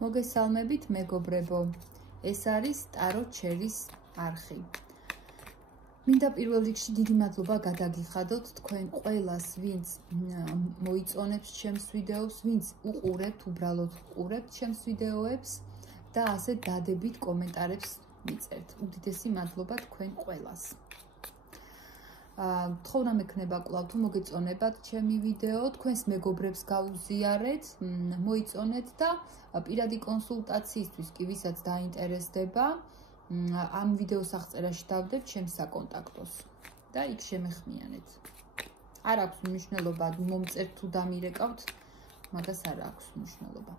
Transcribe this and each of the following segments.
მოგესალმებით მეგობრებო, ეს არის ტარო ჩერის არხი. მინდა პირველ რიგში დიდი მადლობა გადაგიხადოთ თქვენ ყველას, ვინც მოიწონებს ჩემს ვიდეოს, ვინც უყურებთ, უბრალოდ უყურებთ ჩემს ვიდეოებს და ასე დადებით კომენტარებს მიწერთ. უდიდესი მადლობა თქვენ ყველას. თხოვნა მექნება კვლავ თუ მოგეწონებათ ჩემი ვიდეო, თქვენს მეგობრებს გაუზიარეთ, მოიწონეთ და პირადი კონსულტაციისთვის კი ვისაც დაინტერესდება, ამ ვიდეოს აღწერაში დავდებ ჩემს საკონტაქტოს და იქ შემეხმიანეთ. არ აქვს მნიშვნელობა მომწერთ თუ დამირეკავთ, მაგას არ აქვს მნიშვნელობა.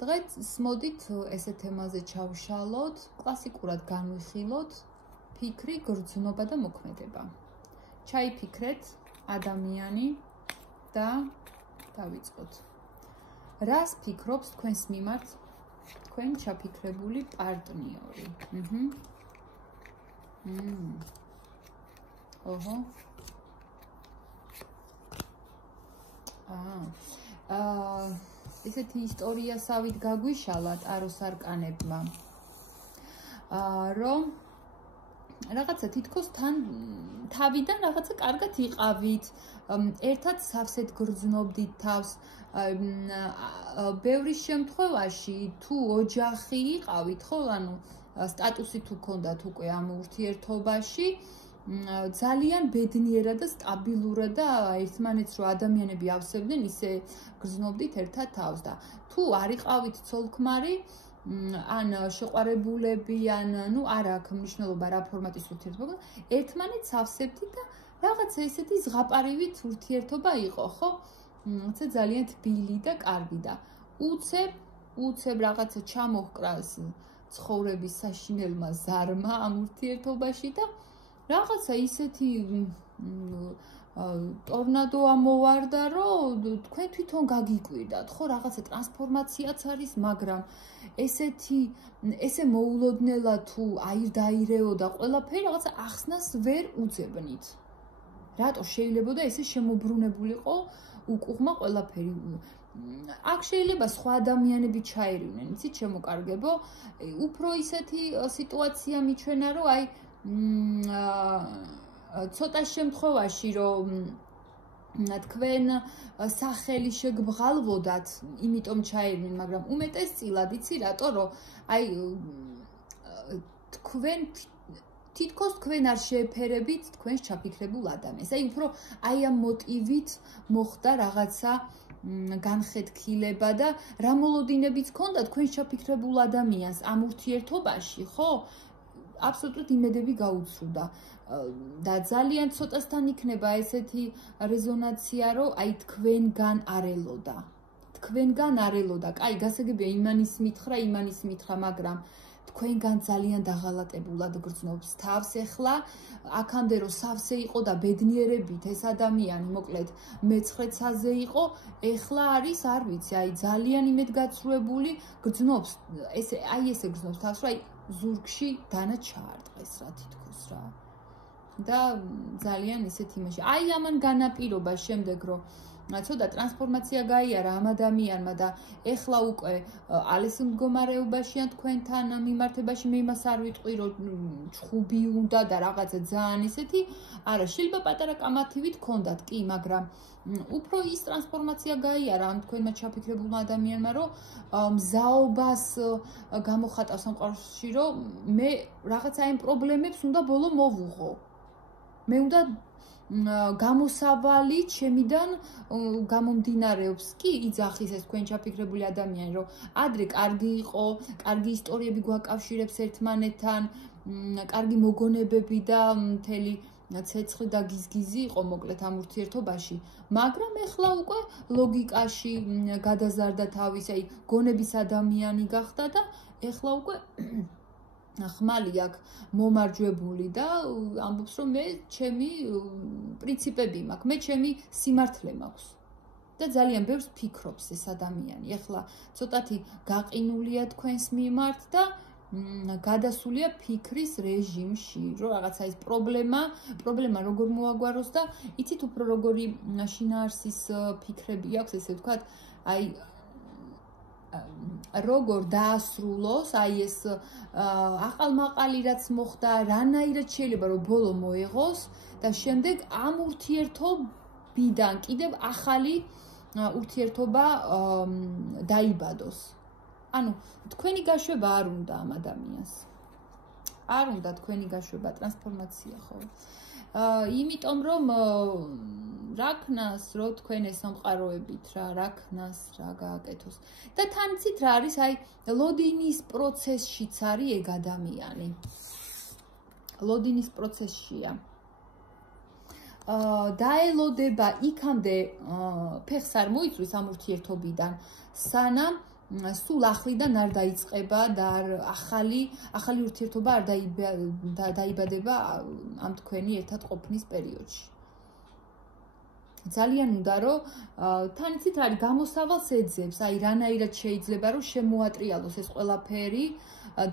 დღეს მოდით ესეთ თემაზე ჩავშალოთ, კლასიკურად განვიხილოთ ფიქრი, გრძნობა და მოქმედება. ჩაიფიქრეთ ადამიანი და დავიწყოთ. რას ფიქრობს თქვენს მიმართ თქვენ ჩაფიქრებული პარტნიორი? ოჰო. ესეთი ისტორიასავით გაგვიშალა ტაროს არკანებმა, რომ რაღაცა თითქოს თავიდან რაღაცა კარგად იყავით, ერთად სავსედ გრძნობდით თავს, ბევრი შემთხვევაში თუ ოჯახი იყავით, ხო, ანუ სტატუსი თუ გქონდათ უკვე ამ ურთიერთობაში, ძალიან ბედნიერად და სტაბილურად და ერთმანეთს რო ადამიანები ავსებდნენ, ისე გრძნობდით ერთად თავს და თუ არ იყავით ცოლ-ქმარი, ან შეყვარებულები, ან არ აქვს მნიშვნელობა რა ფორმატის ურთიერთობა, ერთმანეთს ავსებდით და რაღაცა ესეთი ზღაპარივით ურთიერთობა იყო, ხო? რაღაცა ძალიან თბილი და კარგი და უცებ რაღაცა ჩამოჰკრას ცხოვრების საშინელმა ზარმა ამ ურთიერთობაში და რაღაცა ისეთი ტორნადო ამოვარდა, რომ თქვენ თვითონ გაგიკვირდათ, ხო, რაღაცა ტრანსფორმაციაც არის, მაგრამ ესე მოულოდნელა თუ დაირეოდა ყველაფერი, რაღაცა ახსნას ვერ უძებნით. რატო შეიძლებოდა ესე შემოbrunებულიყო უკუღმა ყველაფერი? აქ შეიძლება სხვა ადამიანები ჩაერივნენ, იცით, შემოკარგებო, უფრო ისეთი სიტუაცია მიჩვენა, რომ ცოტა შემთხვევაში, რომ თქვენ სახელი შეგბღალვოდათ, იმიტომ ჩაერნენ, მაგრამ უმეტესწილად იცი რატო, რომ თქვენ თითქოს თქვენ არ შეეფერებით თქვენს ჩაფიქრებულ ადამიანს. უფრო ამ მოტივით მოხდა რაღაცა განხეთქილება და რა მოლოდინებიც ჰქონდა თქვენს ჩაფიქრებულ ადამიანს ამ ურთიერთობაში, ხო? აბსოლუტურად იმედები გაუცრუდა და ძალიან ცოტასთან იქნება ესეთი რეზონანსია, რომ თქვენგან არ ელოდა. კაი, გასაგებია იმანის მითხრა, მაგრამ თქვენგან ძალიან დაღალატებულად გრძნობს თავს ახლა, აქამდე რომ სავსე იყო და ბედნიერებით ეს ადამიანი, მოკლედ მეცხრეცაზე იყო, ახლა არის, არ ვიცი, ძალიან იმედგაცრუებული გრძნობს, ესე გრძნობს თავს, რომ ზურგში დანა ჩაარტყეს რა თითქოს რა. და ძალიან ისეთ იმაში. ამან განაპირობა შემდეგ, რომ ცოტა ტრანსფორმაცია გაიარა ამ ადამიანმა და ეხლა უკვე ალეს მდგომარეობაშია თქვენთან მიმართებაში, მე იმას არ ვიტყვი, რომ ჩხუბი უნდა და რაღაცა ძალიან ისეთი, არა, შეიძლება პატარა კამათივით ჰქონდათ, კი, მაგრამ უფრო ის ტრანსფორმაცია გაიარა ამ თქვენმა ჩაფიქრებულმა ადამიანმა, რომ მზაობას გამოხატავს სამყაროში, რომ მე რაღაცა ამ პრობლემებს უნდა ბოლო მოვუღო. მე უნდა გამოსავალი ჩემიდან გამომდინარეობს, კი, იძახის ეს თქვენ ჩაფიქრებული ადამიანი, რომ ადრე კარგი იყო, კარგი ისტორიები გვაკავშირებს ერთმანეთთან, კარგი მოგონებები და მთელი ცეცხლი და გიზგიზი იყო მოკლედ ამ ურთიერთობაში, მაგრამ ეხლა უკვე ლოგიკაში გადაზარდა თავის, გონების ადამიანი გახდა და ეხლა უკვე ხმალი აქვს მომარჯვებული და ამბობს, რომ მე ჩემი პრინციპები მაქვს, მე ჩემი სიმართლე მაქვს და ძალიან ბევრს ფიქრობს ეს ადამიანი. ეხლა ცოტათი გაყინულია თქვენს მიმართ და გადასულია ფიქრის რეჟიმში, რომ რაღაცა ის პრობლემა როგორ მოაგვაროს და იცით უფრო როგორი შინაარსის ფიქრები აქვს, ესე ვთქვათ, როგორ დაასრულოს აი ეს აყალმაყალი რაც მოხდა, რანაირად შეიძლება რომ ბოლო მოეღოს და შემდეგ ამ ურთიერთობიდან კიდევ ახალი ურთიერთობა დაიბადოს. ანუ თქვენი გაშვება არ უნდა ამ ადამიანს. არ უნდა თქვენი გაშვება, ტრანსფორმაცია ხო? იმიტომ რომ რა ქნას რო თქვენ ეს სამყაროებით რა ქნას რა გააკეთოს და თან იცით რა არის აი ლოდინის პროცესშიც არის ეგ ადამიანი ლოდინის პროცესშია დაელოდება იქამდე ფეხს არ მოიწვის ამ ურთიერთობიდან სანამ სულ ახლიდან არ დაიწყება და ახალი ურთიერთობა არ დაიბადება ამ თქვენი ერთად ყოფნის პერიოდში. ძალიან უნდა რომ თან იცით რა არის გამოსავალს ეძებს, აი რანაირად შეიძლება რომ შემოატრიალოს ეს ყველაფერი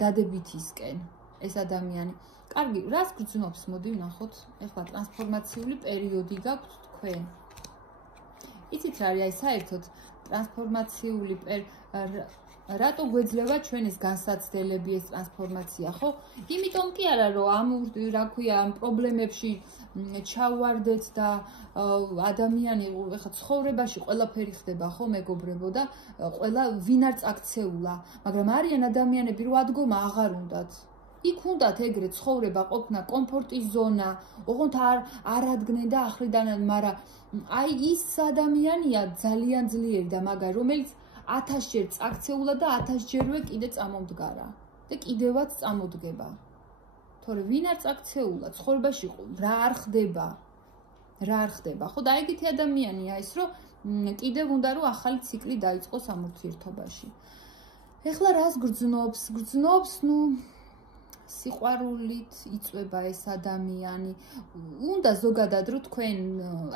დადებითისკენ ეს ადამიანი. კარგი, რას გრძნობს, მოდი ვნახოთ. ეხლა ტრანსფორმაციული პერიოდი გაქვთ თქვენ. იცით რა არის აი საერთოდ ტრანსფორმაციული რატო გვეძლევა ჩვენ ეს განსაცდელები ეს ტრანსფორმაცია, ხო? იმიტომ კი არა რომ ამ რა ქვია ამ პრობლემებში ჩავვარდეთ და ადამიანი ეხლა ცხოვრებაში ყველაფერი ხდება, ხო, მეგობრებო და ყველა ვინ არ წაქცეულა, მაგრამ არიან ადამიანები რომ ადგომა აღარ უნდათ. იქ უნდათ ეგრე ცხოვრება ყოფნა კომფორტის ზონა, ოღონდ არ ადგნენ და ახლიდანან, მაგრამ აი ის ადამიანია ძალიან ძლიერი და მაგარი, რომელიც 1000 ჯერ წაქცეულა და 1000 ჯერვე კიდე წამომდგარა და კიდევაც წამოდგება. თორე ვინ არ წაქცეულა ცხოვრებაში რა არ ხდება? ხო და ეგეთი ადამიანია ეს რომ კიდევ უნდა რომ ახალი ციკლი დაიწყოს ამ ურთიერთობაში. ეხლა რას გრძნობს, ნუ სიყვარულით იწვება ეს ადამიანი. უნდა ზოგადად რომ თქვენ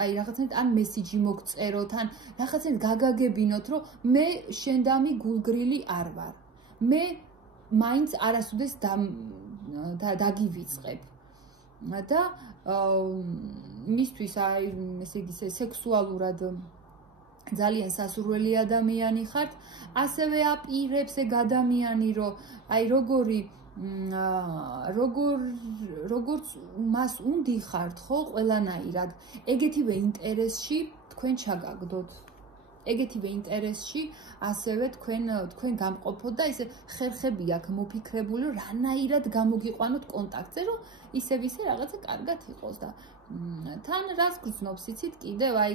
აი რაღაცნაირად ან მესიჯი მოგწეროთ, ან რაღაცნაირად გაგაგებინოთ, რომ მე შენდამი გულგრილი არ ვარ. მე მაინც არასოდეს დაგივიწყებ. და მისთვის აი ესე იგი სექსუალურად ძალიან სასურველი ადამიანი ხართ, ასევე აპირებს ეგ ადამიანი, რომ აი როგორც მას უნდიხართ, ხო, ყველანაირად, ეგეთივე ინტერესში თქვენ ჩაგაგდოთ. ეგეთივე ინტერესში ასევე თქვენ გამყოფოთ და ესე ხერხები აქვს მოფიქრებული, რომ რანაირად გამოგიყვანოთ კონტაქტზე, რომ ისე რაღაცა კარგად იყოს და თან რას გრძნობს, იცით, კიდევ აი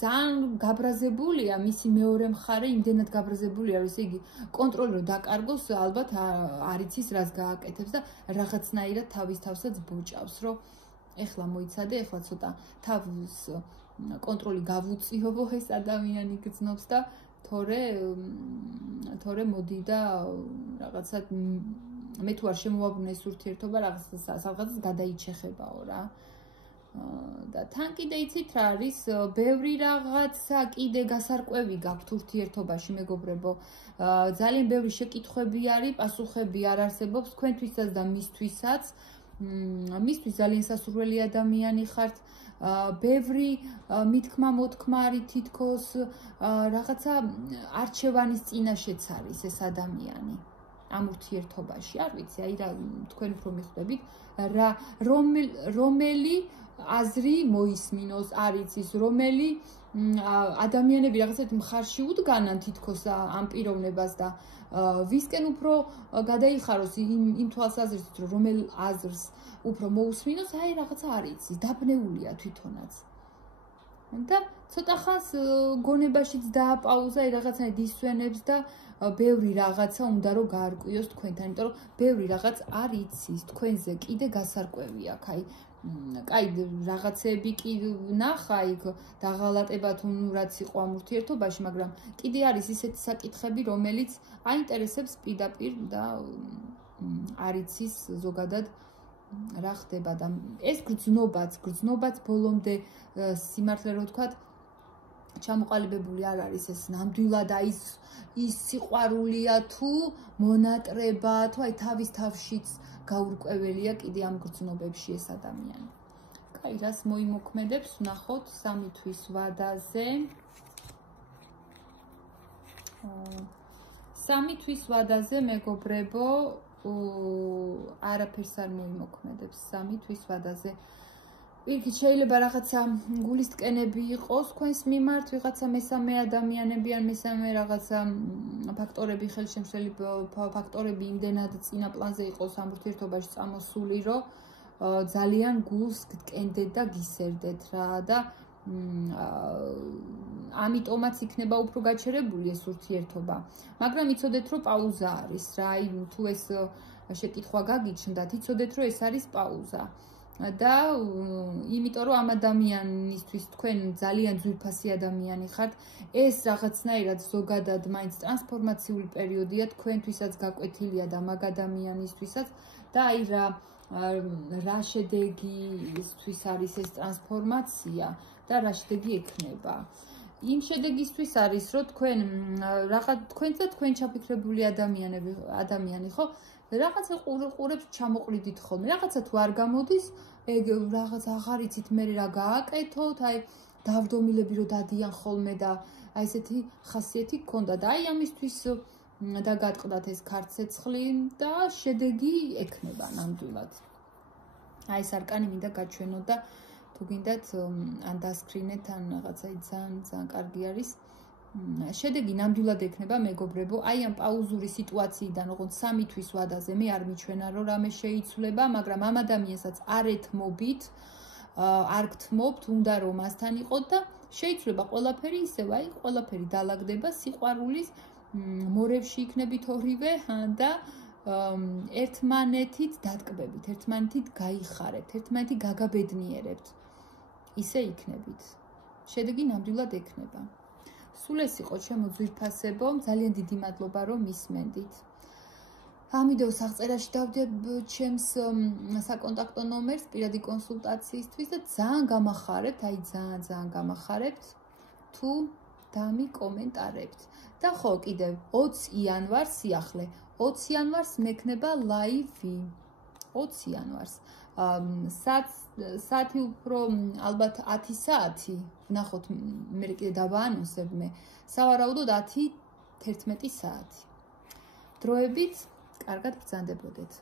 ძალიან გაბრაზებულია მისი მეორე მხარე, იმდენად გაბრაზებულია, რომ ესე იგი კონტროლი რომ დაკარგოს, ალბათ არ იცის რას გააკეთებს და რაღაცნაირად თავსაც ბოჭავს, რომ ეხლა მოიცადე, ეხლა ცოტა თავს კონტროლი გავუწიობო ეს ადამიანი გრძნობს და თორე მოდი და რაღაცა მე თუ არ შემოვაბრუნე ეს ურთიერთობა რაღაცას გადაიჩეხებაო რა. და თან კიდე იცით რა არის, ბევრი რაღაცა კიდე გასარკვევი გაქვთ ურთიერთობაში, მეგობრებო. ძალიან ბევრი შეკითხვები არის, პასუხები არ არსებობს თქვენთვისაც და მისთვისაც. მისთვის ძალიან სასურველი ადამიანი ხართ. ბევრი მithქმა მოთქმა არის თითქოს რაღაცა არჩევანის წინაშეც არის ეს ადამიანი ამ ურთიერთობაში. არ ვიცი, აი რა თქვენ უფრო მიხვდებით, რომელი აზრი მოისმინოს, არ იცის, რომელი ადამიანები რაღაცა მხარში უდგანან თითქოს ამ პიროვნებას და ვისკენ უფრო გადაიხაროს იმ თვალსაზრისით, რომ რომელ აზრს უფრო მოусმინოს, აი რაღაცა არ იცის, დაბნეულია თვითონაც. და ცოტა ხანს გონებაშიც დააპაუზა, აი რაღაცნაირად ისვენებს და ბევრი რაღაცა უნდა რომ გაარკვიოს თქვენთან, იმიტომ რომ ბევრი რაღაც არ იცის, თქვენზე კიდე გასარკვევი აქვს, აი კაი რაღაცები კი ნახა იქ დაღალატება თუ რაც იყო ამ ურთიერთობაში, მაგრამ კიდე არის ისეთი საკითხები, რომელიც აინტერესებს პირდაპირ და არ იცის ზოგადად რა ხდება და ეს გრძნობაც ბოლომდე სიმართლე რო ვთქვათ ჩამოყალიბებული არ არის ეს ნამდვილად აი ის სიყვარულია თუ მონატრება თუ აი თავის თავშიც გაურკვეველია კიდე ამ გრძნობებში ეს ადამიანი. კაი, რას მოიმოქმედებს, ვნახოთ 3 თვის ვადაზე. 3 თვის ვადაზე მეგობრებო, არაფერს არ მოიმოქმედებს 3 თვის ვადაზე. Პირიქით შეიძლება რაღაცა გულისტკენები იყოს თქვენს მიმართ, ვიღაცა მესამე ადამიანები ან მესამე რაღაცა ფაქტორები, ხელშემშლელი ფაქტორები იმდენად წინა პლანზე იყოს ამ ურთიერთობაში წამოსული, რომ ძალიან გულს გკენდეთ და გისერდეთ რა და ამიტომაც იქნება უფრო გაჩერებული ეს ურთიერთობა. მაგრამ იცოდეთ, რომ პაუზა არის რა, აი თუ ეს შეკითხვა გაგიჩნდათ, იცოდეთ, რომ ეს არის პაუზა. და იმიტომ რომ ამ ადამიანისთვის თქვენ ძალიან ძვირფასი ადამიანი ხართ, ეს რაღაცნაირად ზოგადად მაინც ტრანსფორმაციული პერიოდია თქვენთვისაც გაკვეთილია და მაგ ადამიანისთვისაც და აი რა შედეგისთვის არის ეს ტრანსფორმაცია და რა შედეგი ექნება. იმ შედეგისთვის არის, რომ თქვენ თქვენც და თქვენ ჩაფიქრებული ადამიანი ხო? რაღაცა ყურებს ჩამოყრიდით ხოლმე. რაღაცა თუ არ გამოდის, ეგ რაღაც აღარ იცით მე რა გააკეთოთ, აი დავდომილები რომ დადიან ხოლმე და აი ესეთი ხასიათი გქონდა და აი ამისთვის დაგატყდათ ეს ქარცეცხლი და შედეგი ექნება ნამდვილად. აი ეს არკანი მინდა გაჩვენოთ და თუ გინდათ ან დასკრინეთ ან რაღაცა ძალიან კარგი არის. შედეგი ნამდვილად ექნება მეგობრებო, აი ამ პაუზური სიტუაციიდან, როგორც 3 თვის ვადაზე მე არ მიჩვენა რომ რამე შეიცვლება, მაგრამ ამ ადამიანსაც არ ეთმობით, არ გთმობთ, უნდა რომ მასთან იყოთ და შეიცვლება ყველაფერი ისევ, აი ყველაფერი დაალაგდება სიყვარულის მორევში იქნებით ორივე და ერთმანეთით დატკბებით, ერთმანეთით გაიხარებთ, ერთმანეთი გაგაბედნიერებთ. ისე იქნებით. შედეგი ნამდვილად ექნება. სულ ეს იყო ჩემო ძვირფასებო, ძალიან დიდი მადლობა რომ მისმენდით. ამ ვიდეოს აღწერაში დავდებ ჩემს საკონტაქტო ნომერს პირადი კონსულტაციისთვის და ძალიან გამახარებთ, აი ძალიან გამახარებთ თუ დამიკომენტარებთ. და ხო, კიდევ 20 იანვარს სიახლე, 20 იანვარს მექნება ლაივი. 20 იანვარს. საათი უფრო ალბათ 10 საათი, ნახოთ მე კიდე დავაანონსებ მე. სავარაუდოდ 10-11 საათი. დროებით კარგად ბრძანდებოდეთ.